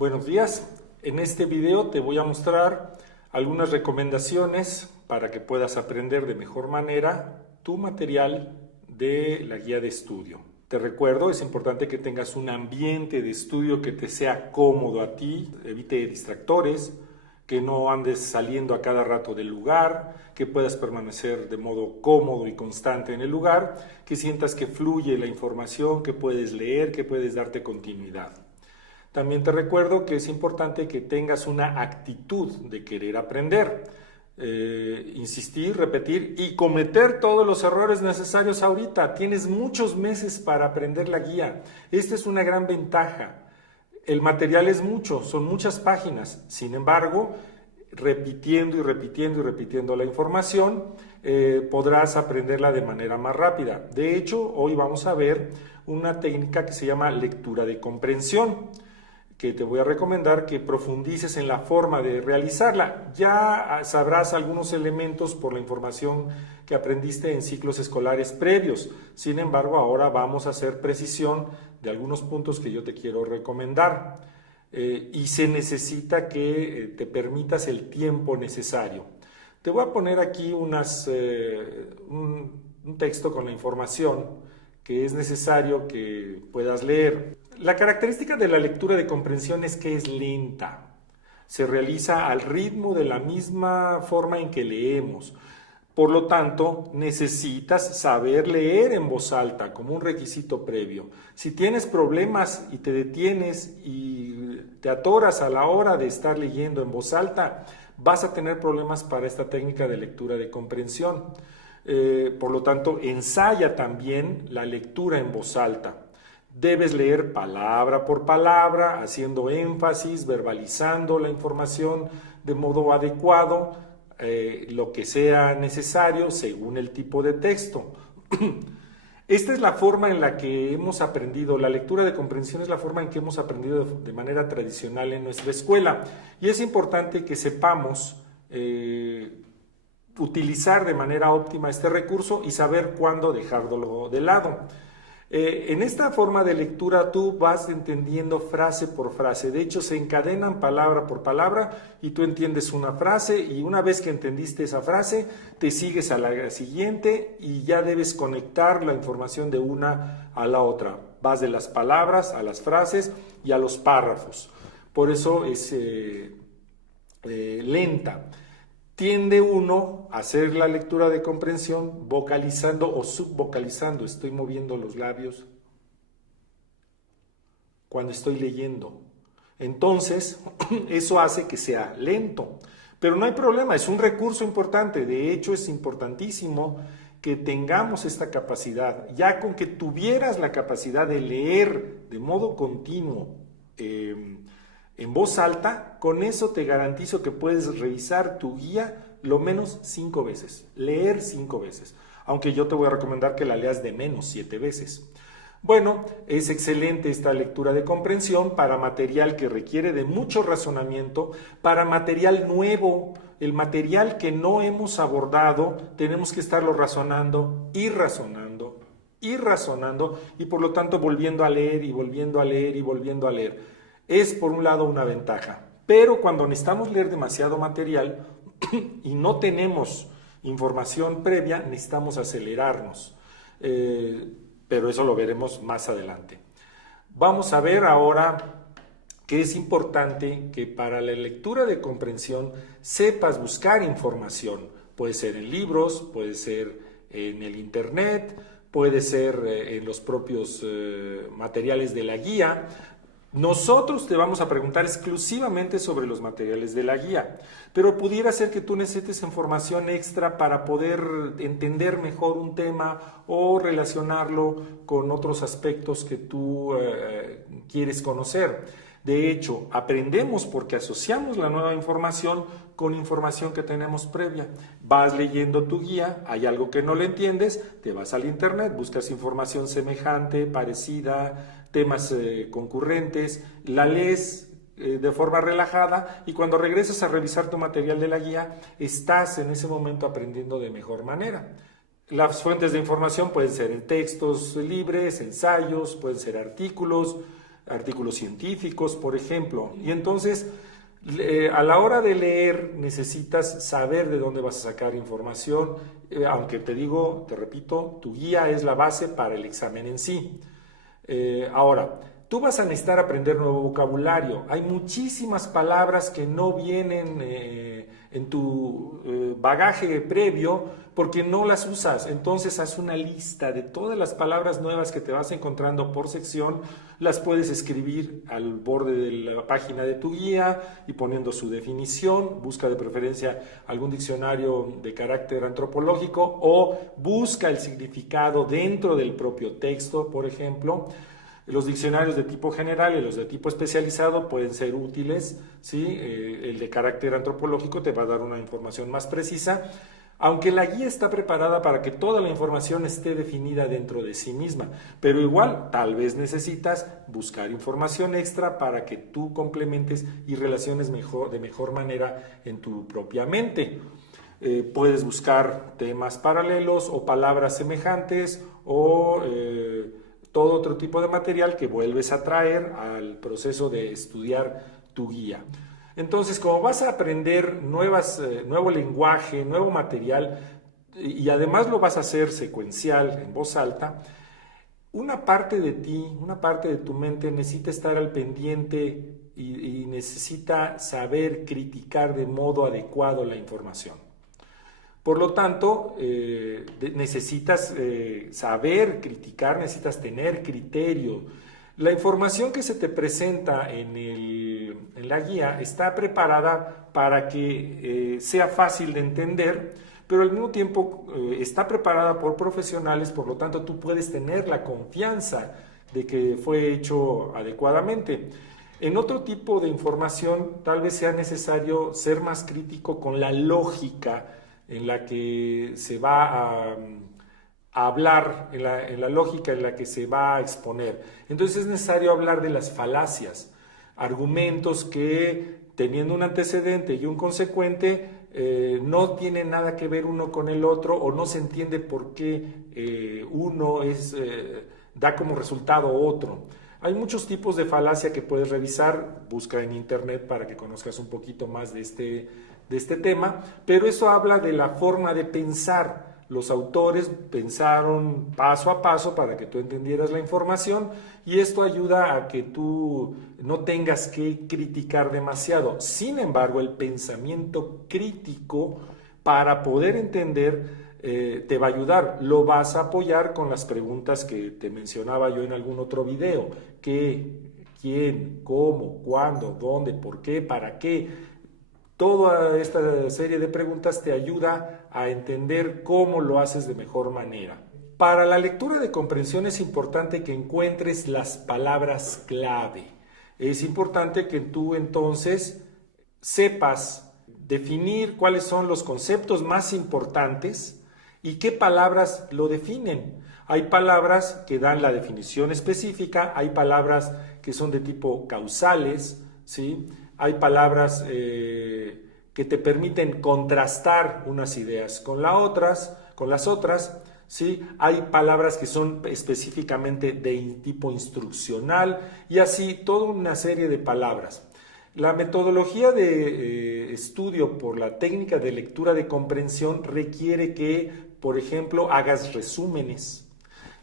Buenos días, en este video te voy a mostrar algunas recomendaciones para que puedas aprender de mejor manera tu material de la guía de estudio. Te recuerdo, es importante que tengas un ambiente de estudio que te sea cómodo a ti, evite distractores, que no andes saliendo a cada rato del lugar, que puedas permanecer de modo cómodo y constante en el lugar, que sientas que fluye la información, que puedes leer, que puedes darte continuidad. También te recuerdo que es importante que tengas una actitud de querer aprender, insistir, repetir y cometer todos los errores necesarios ahorita. Tienes muchos meses para aprender la guía. Esta es una gran ventaja. El material es mucho, son muchas páginas. Sin embargo, repitiendo y repitiendo y repitiendo la información, podrás aprenderla de manera más rápida. De hecho, hoy vamos a ver una técnica que se llama lectura de comprensión, que te voy a recomendar que profundices en la forma de realizarla. Ya sabrás algunos elementos por la información que aprendiste en ciclos escolares previos. Sin embargo, ahora vamos a hacer precisión de algunos puntos que yo te quiero recomendar. Y se necesita que te permitas el tiempo necesario. Te voy a poner aquí un texto con la información que es necesario que puedas leer. La característica de la lectura de comprensión es que es lenta. Se realiza al ritmo de la misma forma en que leemos. Por lo tanto, necesitas saber leer en voz alta como un requisito previo. Si tienes problemas y te detienes y te atoras a la hora de estar leyendo en voz alta, vas a tener problemas para esta técnica de lectura de comprensión. Por lo tanto, ensaya también la lectura en voz alta. Debes leer palabra por palabra, haciendo énfasis, verbalizando la información de modo adecuado, lo que sea necesario según el tipo de texto. Esta es la forma en la que hemos aprendido, la lectura de comprensión es la forma en que hemos aprendido de manera tradicional en nuestra escuela. Y es importante que sepamos utilizar de manera óptima este recurso y saber cuándo dejarlo de lado. En esta forma de lectura tú vas entendiendo frase por frase. De hecho, se encadenan palabra por palabra y tú entiendes una frase y una vez que entendiste esa frase, te sigues a la siguiente y ya debes conectar la información de una a la otra. Vas de las palabras a las frases y a los párrafos. Por eso es lenta. Tiende uno a hacer la lectura de comprensión vocalizando o subvocalizando. Estoy moviendo los labios cuando estoy leyendo. Entonces, eso hace que sea lento. Pero no hay problema, es un recurso importante. De hecho, es importantísimo que tengamos esta capacidad. Ya con que tuvieras la capacidad de leer de modo continuo, en voz alta, con eso te garantizo que puedes revisar tu guía lo menos 5 veces, leer 5 veces, aunque yo te voy a recomendar que la leas de menos 7 veces. Bueno, es excelente esta lectura de comprensión para material que requiere de mucho razonamiento, para material nuevo, el material que no hemos abordado, tenemos que estarlo razonando y razonando y razonando y por lo tanto volviendo a leer y volviendo a leer y volviendo a leer. Es por un lado una ventaja, pero cuando necesitamos leer demasiado material y no tenemos información previa, necesitamos acelerarnos, pero eso lo veremos más adelante. Vamos a ver ahora que es importante que para la lectura de comprensión sepas buscar información. Puede ser en libros, puede ser en el internet, puede ser en los propios materiales de la guía. Nosotros te vamos a preguntar exclusivamente sobre los materiales de la guía, pero pudiera ser que tú necesites información extra para poder entender mejor un tema o relacionarlo con otros aspectos que tú quieres conocer. De hecho, aprendemos porque asociamos la nueva información con información que tenemos previa. Vas leyendo tu guía, hay algo que no le entiendes, te vas al internet, buscas información semejante, parecida, temas concurrentes, la lees de forma relajada y cuando regresas a revisar tu material de la guía, estás en ese momento aprendiendo de mejor manera. Las fuentes de información pueden ser textos libres, ensayos, pueden ser artículos, artículos científicos, por ejemplo. Y entonces, a la hora de leer, necesitas saber de dónde vas a sacar información, aunque te digo, te repito, tu guía es la base para el examen en sí. Ahora, tú vas a necesitar aprender nuevo vocabulario. Hay muchísimas palabras que no vienen en tu bagaje previo porque no las usas. Entonces haz una lista de todas las palabras nuevas que te vas encontrando por sección. Las puedes escribir al borde de la página de tu guía y poniendo su definición. Busca de preferencia algún diccionario de carácter antropológico o busca el significado dentro del propio texto, por ejemplo. Los diccionarios de tipo general y los de tipo especializado pueden ser útiles, ¿sí? El de carácter antropológico te va a dar una información más precisa, aunque la guía está preparada para que toda la información esté definida dentro de sí misma, pero igual tal vez necesitas buscar información extra para que tú complementes y relaciones de mejor manera en tu propia mente. Puedes buscar temas paralelos o palabras semejantes o todo otro tipo de material que vuelves a traer al proceso de estudiar tu guía. Entonces, como vas a aprender nuevo lenguaje, nuevo material, y además lo vas a hacer secuencial, en voz alta, una parte de ti, una parte de tu mente necesita estar al pendiente y necesita saber criticar de modo adecuado la información. Por lo tanto, necesitas saber criticar, necesitas tener criterio. La información que se te presenta en la guía está preparada para que sea fácil de entender, pero al mismo tiempo está preparada por profesionales, por lo tanto tú puedes tener la confianza de que fue hecho adecuadamente. En otro tipo de información tal vez sea necesario ser más crítico con la lógica en la que se va a hablar, en la lógica en la que se va a exponer. Entonces es necesario hablar de las falacias, argumentos que teniendo un antecedente y un consecuente no tienen nada que ver uno con el otro o no se entiende por qué uno da como resultado otro. Hay muchos tipos de falacia que puedes revisar, busca en internet para que conozcas un poquito más de este tema, pero eso habla de la forma de pensar. Los autores pensaron paso a paso para que tú entendieras la información y esto ayuda a que tú no tengas que criticar demasiado. Sin embargo, el pensamiento crítico para poder entender te va a ayudar. Lo vas a apoyar con las preguntas que te mencionaba yo en algún otro video. ¿Qué? ¿Quién? ¿Cómo? ¿Cuándo? ¿Dónde? ¿Por qué? ¿Para qué? Toda esta serie de preguntas te ayuda a entender cómo lo haces de mejor manera. Para la lectura de comprensión es importante que encuentres las palabras clave. Es importante que tú entonces sepas definir cuáles son los conceptos más importantes y qué palabras lo definen. Hay palabras que dan la definición específica, hay palabras que son de tipo causales, ¿sí? Hay palabras que te permiten contrastar unas ideas con las otras, ¿sí? Hay palabras que son específicamente de tipo instruccional y así toda una serie de palabras. La metodología de estudio por la técnica de lectura de comprensión requiere que, por ejemplo, hagas resúmenes.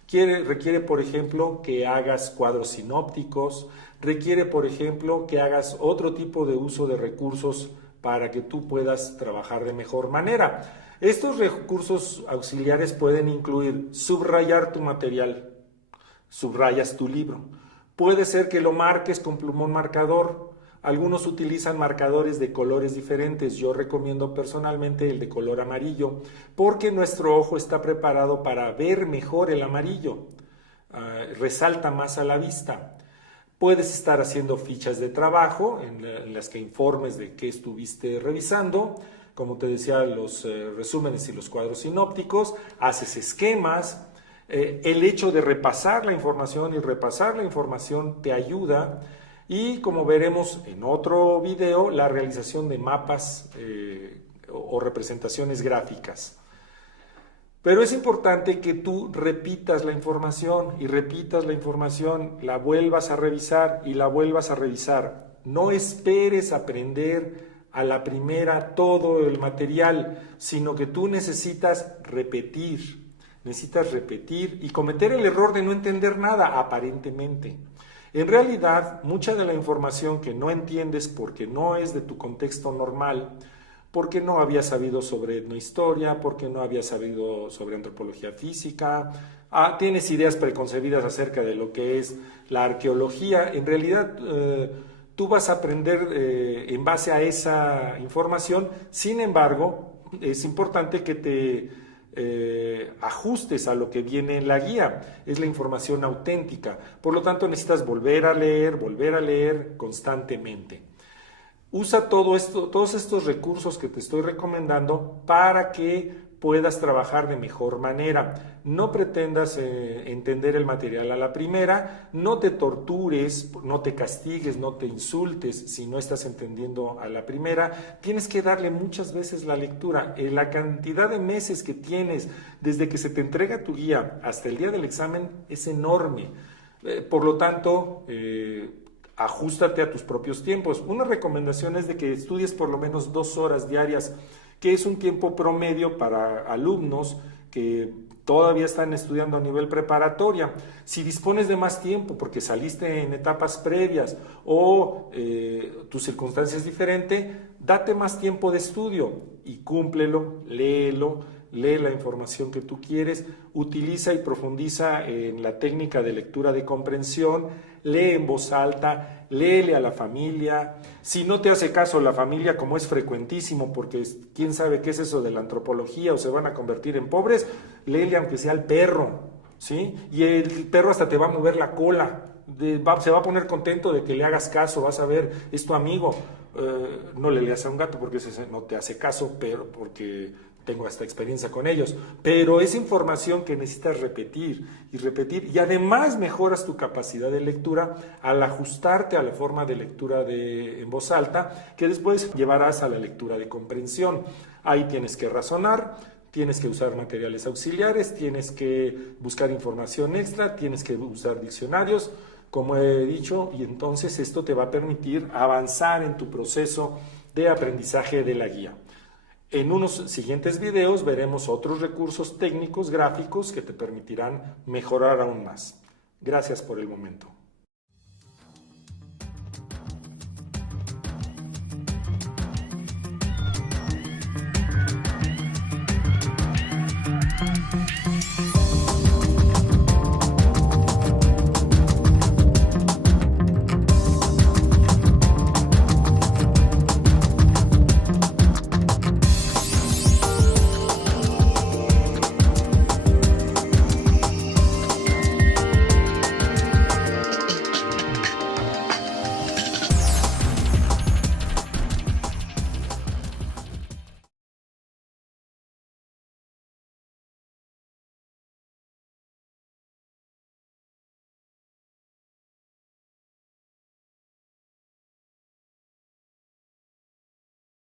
Requiere, por ejemplo, que hagas cuadros sinópticos, requiere, por ejemplo, que hagas otro tipo de uso de recursos para que tú puedas trabajar de mejor manera. Estos recursos auxiliares pueden incluir subrayar tu material, subrayas tu libro. Puede ser que lo marques con plumón marcador. Algunos utilizan marcadores de colores diferentes. Yo recomiendo personalmente el de color amarillo porque nuestro ojo está preparado para ver mejor el amarillo. Resalta más a la vista. Puedes estar haciendo fichas de trabajo en las que informes de qué estuviste revisando. Como te decía, los resúmenes y los cuadros sinópticos. Haces esquemas. El hecho de repasar la información y repasar la información te ayuda. Y como veremos en otro video, la realización de mapas o representaciones gráficas. Pero es importante que tú repitas la información y repitas la información, la vuelvas a revisar y la vuelvas a revisar. No esperes aprender a la primera todo el material, sino que tú necesitas repetir y cometer el error de no entender nada aparentemente. En realidad, mucha de la información que no entiendes porque no es de tu contexto normal, porque no habías sabido sobre etnohistoria, porque no habías sabido sobre antropología física, tienes ideas preconcebidas acerca de lo que es la arqueología, en realidad tú vas a aprender en base a esa información. Sin embargo, es importante que te ajustes a lo que viene en la guía, es la información auténtica, por lo tanto necesitas volver a leer constantemente. Usa todos estos recursos que te estoy recomendando para que puedas trabajar de mejor manera. No pretendas entender el material a la primera, no te tortures, no te castigues, no te insultes si no estás entendiendo a la primera. Tienes que darle muchas veces la lectura. La cantidad de meses que tienes desde que se te entrega tu guía hasta el día del examen es enorme. Por lo tanto, ajústate a tus propios tiempos. Una recomendación es de que estudies por lo menos 2 horas diarias, que es un tiempo promedio para alumnos que todavía están estudiando a nivel preparatoria. Si dispones de más tiempo porque saliste en etapas previas o tu circunstancia es diferente, date más tiempo de estudio y cúmplelo, léelo, lee la información que tú quieres, utiliza y profundiza en la técnica de lectura de comprensión, lee en voz alta, léele a la familia. Si no te hace caso la familia, como es frecuentísimo, porque quién sabe qué es eso de la antropología o se van a convertir en pobres, léele aunque sea al perro, ¿sí? Y el perro hasta te va a mover la cola, se va a poner contento de que le hagas caso, vas a ver, es tu amigo. No le leas a un gato porque ese no te hace caso, pero porque tengo esta experiencia con ellos, pero es información que necesitas repetir y además mejoras tu capacidad de lectura al ajustarte a la forma de lectura en voz alta, que después llevarás a la lectura de comprensión. Ahí tienes que razonar, tienes que usar materiales auxiliares, tienes que buscar información extra, tienes que usar diccionarios, como he dicho, y entonces esto te va a permitir avanzar en tu proceso de aprendizaje de la guía. En unos siguientes videos veremos otros recursos técnicos gráficos que te permitirán mejorar aún más. Gracias por el momento.